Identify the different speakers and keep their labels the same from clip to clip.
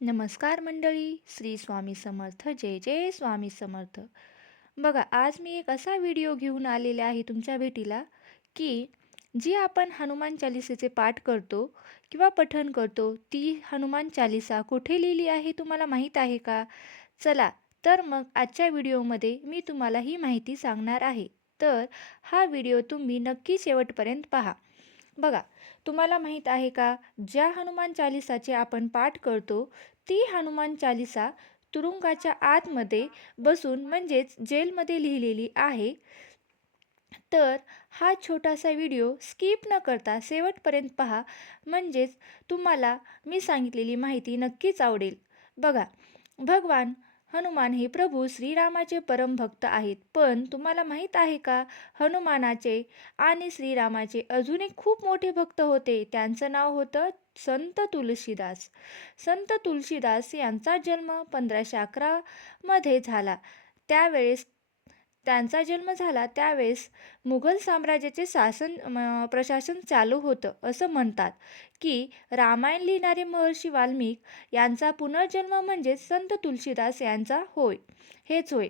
Speaker 1: नमस्कार मंडळी श्री स्वामी समर्थ जय जय स्वामी समर्थ. बघा आज मी एक असा व्हिडिओ घेऊन आलेला आहे तुमच्या भेटीला की जी आपण हनुमान चालिसेचे पाठ करतो किंवा पठण करतो ती हनुमान चालिसा कुठे लिहिली आहे तुम्हाला माहीत आहे का? चला तर मग आजच्या व्हिडिओमध्ये मी तुम्हाला ही माहिती सांगणार आहे. तर हा व्हिडिओ तुम्ही नक्की शेवटपर्यंत पहा. बघा तुम्हाला माहीत आहे का ज्या हनुमान चालिसाचे आपण पाठ करतो ती हनुमान चालिसा तुरुंगाच्या आतमध्ये बसून म्हणजेच जेलमध्ये लिहिलेली आहे. तर हा छोटासा व्हिडिओ स्किप न करता शेवटपर्यंत पहा म्हणजेच तुम्हाला मी सांगितलेली माहिती नक्कीच आवडेल. बघा भगवान हनुमान हे प्रभू श्रीरामाचे परमभक्त आहेत. पण तुम्हाला माहीत आहे का? हनुमानाचे आणि श्रीरामाचे अजून एक खूप मोठे भक्त होते. त्यांचं नाव होतं संत तुलसीदास. संत तुलसीदास यांचा जन्म पंधराशे अकरामध्ये झाला. त्यावेळेस त्यांचा जन्म झाला त्यावेळेस मुघल साम्राज्याचे शासन प्रशासन चालू होतं असं म्हणतात. की रामायण लिहिणारे महर्षी वाल्मिक यांचा पुनर्जन्म म्हणजे संत तुलसीदास यांचा होय. हेच होय.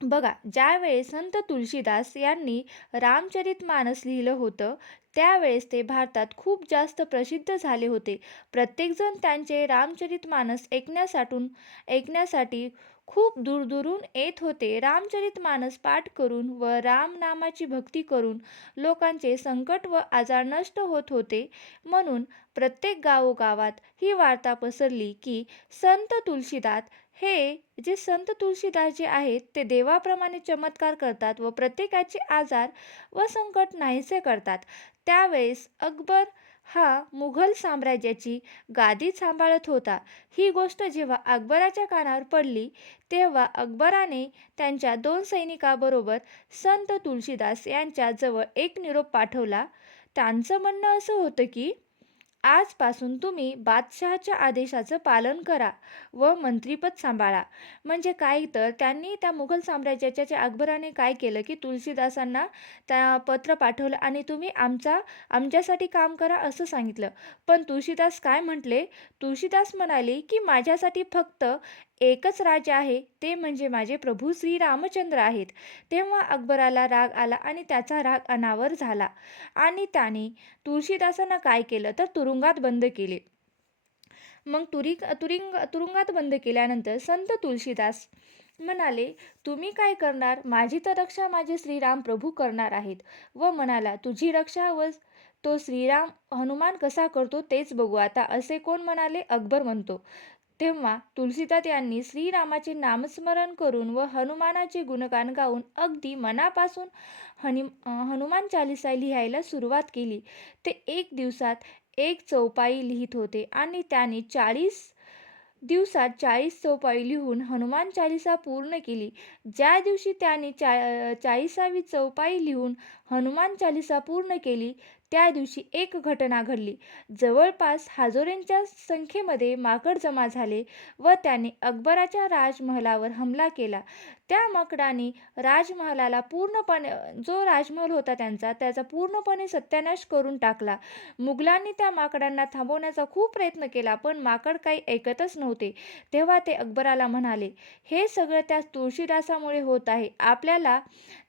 Speaker 1: बघा ज्यावेळेस संत तुलसीदास यांनी रामचरित मानस लिहिलं होतं त्यावेळेस ते भारतात खूप जास्त प्रसिद्ध झाले होते. प्रत्येकजण त्यांचे रामचरित मानस ऐकण्यासाठून ऐकण्यासाठी खूप दूरदूरून येत होते. रामचरित मानस पाठ करून व राम नामाची भक्ती करून लोकांचे संकट व आजार नष्ट होत होते. म्हणून प्रत्येक गावोगावात ही वार्ता पसरली की संत तुलसीदास हे जे संत तुलसीदास जे आहेत ते देवाप्रमाणे चमत्कार करतात व प्रत्येकाचे आजार व संकट नाहीसे करतात. त्यावेळेस अकबर हा मुघल साम्राज्याची गादी सांभाळत होता. ही गोष्ट जेव्हा अकबराच्या कानावर पडली तेव्हा अकबराने त्यांच्या दोन सैनिकाबरोबर संत तुलसीदास यांच्याजवळ एक निरोप पाठवला. त्यांचं म्हणणं असं होतं की आजपासून तुम्ही बादशहाच्या आदेशाचं पालन करा व मंत्रीपद सांभाळा. म्हणजे काय तर त्यांनी त्या मुघल साम्राज्याच्या ज्या अकबराने काय केलं की तुलसीदासांना त्या पत्र पाठवलं आणि तुम्ही आमचा आमच्यासाठी काम करा असं सांगितलं. पण तुळशीदास काय म्हटले? तुळशीदास म्हणाले की माझ्यासाठी फक्त एकच राजा आहे ते म्हणजे माझे प्रभू श्रीरामचंद्र आहेत. तेव्हा अकबराला राग आला आणि त्याचा राग अनावर झाला. आणि त्याने तुळशीदासांना काय केलं? तर तुरुंगात बंद केले. मग तुरिक तुरिंग तुरुंगात बंद केल्यानंतर संत तुळशीदास म्हणाले तुम्ही काय करणार? माझी तर रक्षा माझे श्रीराम प्रभू करणार आहेत. व म्हणाला तुझी रक्षा व तो श्रीराम हनुमान कसा करतो तेच बघू. आता असे कोण म्हणाले? अकबर म्हणतो. तेव्हा तुलसीदास यांनी श्रीरामाचे नामस्मरण करून व हनुमानाचे गुणगान गाऊन अगदी मनापासून हनि हनुमान चालिसा लिहायला सुरुवात केली. ते एक दिवसात एक चौपाई लिहित होते आणि त्याने चाळीस दिवसात चाळीस चौपाई लिहून हनुमान चालिसा पूर्ण केली. ज्या दिवशी त्याने चा चाळीसावी चौपाई लिहून हनुमान चालिसा पूर्ण केली त्या दिवशी एक घटना घडली. जवळपास हाजोरींच्या संख्येमध्ये माकड जमा झाले व त्याने अकबराच्या राजमहालावर हमला केला. त्या माकडाने राजमहालाला पूर्णपणे जो राजमहल होता त्यांचा त्याचा पूर्णपणे सत्यानाश करून टाकला. मुघलांनी त्या माकडांना थांबवण्याचा खूप प्रयत्न केला पण माकड काही ऐकतच नव्हते. तेव्हा ते अकबराला म्हणाले हे सगळं त्या तुळशीदासामुळे होत आहे. आपल्याला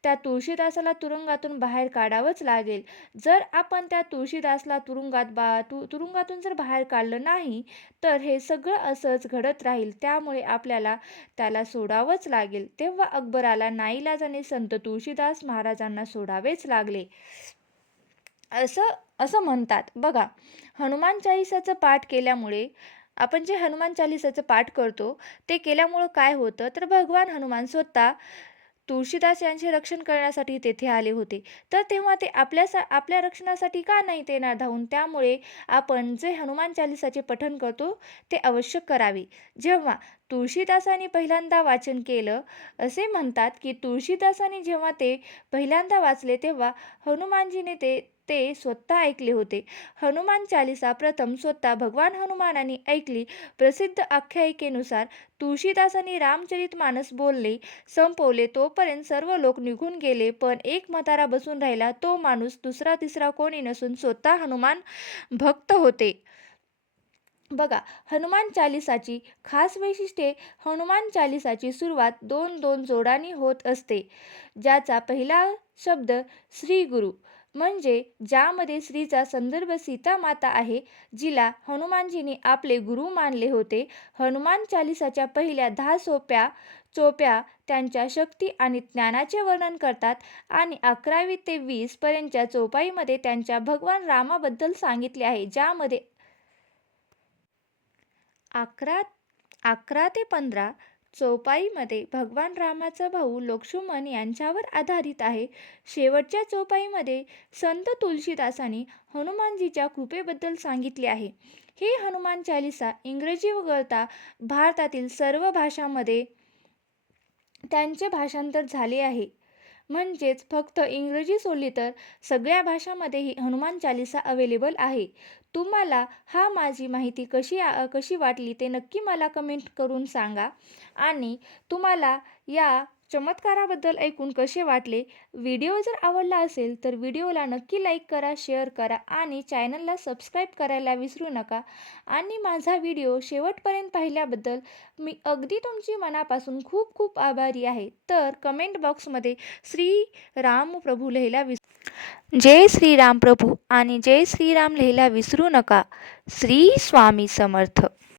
Speaker 1: त्या तुळशीदासाला तुरुंगातून बाहेर काढावंच लागेल. जर आपण त्या तुळशीदासला तुरुंगात बा तु तुरुंगातून जर बाहेर काढलं नाही तर हे सगळं असंच घडत राहील. त्यामुळे आपल्याला त्याला सोडावंच लागेल. ते तेव्हा अकबराला नाईलाजाने संत तुळशीदास महाराजांना सोडावेच लागले. असं असं म्हणतात. बघा हनुमान चाळीसाचं पाठ केल्यामुळे आपण जे हनुमान चालिसाचं पाठ करतो ते केल्यामुळं काय होतं? तर भगवान हनुमान स्वतः तुळशीदास यांचे रक्षण करण्यासाठी तेथे आले होते. तर तेव्हा ते आपल्या सा आपल्या रक्षणासाठी का नाही ते ना धावून? त्यामुळे आपण जे हनुमान चालिसाचे पठण करतो ते अवश्य करावे. जेव्हा तुळशीदासांनी पहिल्यांदा वाचन केलं असे म्हणतात की तुळशीदासांनी जेव्हा ते पहिल्यांदा वाचले तेव्हा हनुमानजीने ते ते स्वतः ऐकले होते. हनुमान चालिसा प्रथम स्वतः भगवान हनुमानाने ऐकली. प्रसिद्ध आख्यायिकेनुसार तुळशीदासांनी रामचरित मानस बोलले संपवले तोपर्यंत सर्व लोक निघून गेले पण एक म्हातारा बसून राहिला. तो माणूस दुसरा तिसरा कोणी नसून स्वतः हनुमान भक्त होते. बघा हनुमान चालिसाची खास वैशिष्ट्ये हनुमान चालिसाची सुरुवात दोन दोन जोडांनी होत असते ज्याचा पहिला शब्द श्री गुरु म्हणजे ज्यामध्ये श्रीचा संदर्भ सीता माता आहे जिला हनुमानजीने आपले गुरु मानले होते. हनुमान चालिसाच्या पहिल्या दहा सोप्या चोप्या त्यांच्या शक्ती आणि ज्ञानाचे वर्णन करतात आणि अकरावी ते वीस पर्यंतच्या चोपाईमध्ये त्यांच्या भगवान रामाबद्दल सांगितले आहे ज्यामध्ये अकरा अकरा ते पंधरा चौपाईमध्ये भगवान रामाचा भाऊ लक्ष्मण यांच्यावर आधारित आहे. शेवटच्या चौपाईमध्ये संत तुलसीदासांनी हनुमानजीच्या कृपेबद्दल सांगितले आहे. हे हनुमान चालिसा इंग्रजी वगळता भारतातील सर्व भाषांमध्ये त्यांचे भाषांतर झाले आहे. म्हणजेच फक्त इंग्रजी सोडली तर सगळ्या भाषामध्येही हनुमान चालिसा अवेलेबल आहे. तुम्हाला हा माझी माहिती कशी आ कशी वाटली ते नक्की मला कमेंट करून सांगा. आणि तुम्हाला या चमत्काराबद्दल ऐकून कसे वाटले? व्हिडिओ जर आवडला असेल तर व्हिडिओला नक्की लाईक करा शेअर करा आणि चॅनलला सबस्क्राईब करायला विसरू नका. आणि माझा व्हिडिओ शेवटपर्यंत पाहिल्याबद्दल मी अगदी तुमची मनापासून खूप खूप आभारी आहे. तर कमेंट बॉक्समध्ये श्री राम प्रभू लिहायला विस जय श्रीराम प्रभू आणि जय श्रीराम लिहायला विसरू नका. श्री स्वामी समर्थ.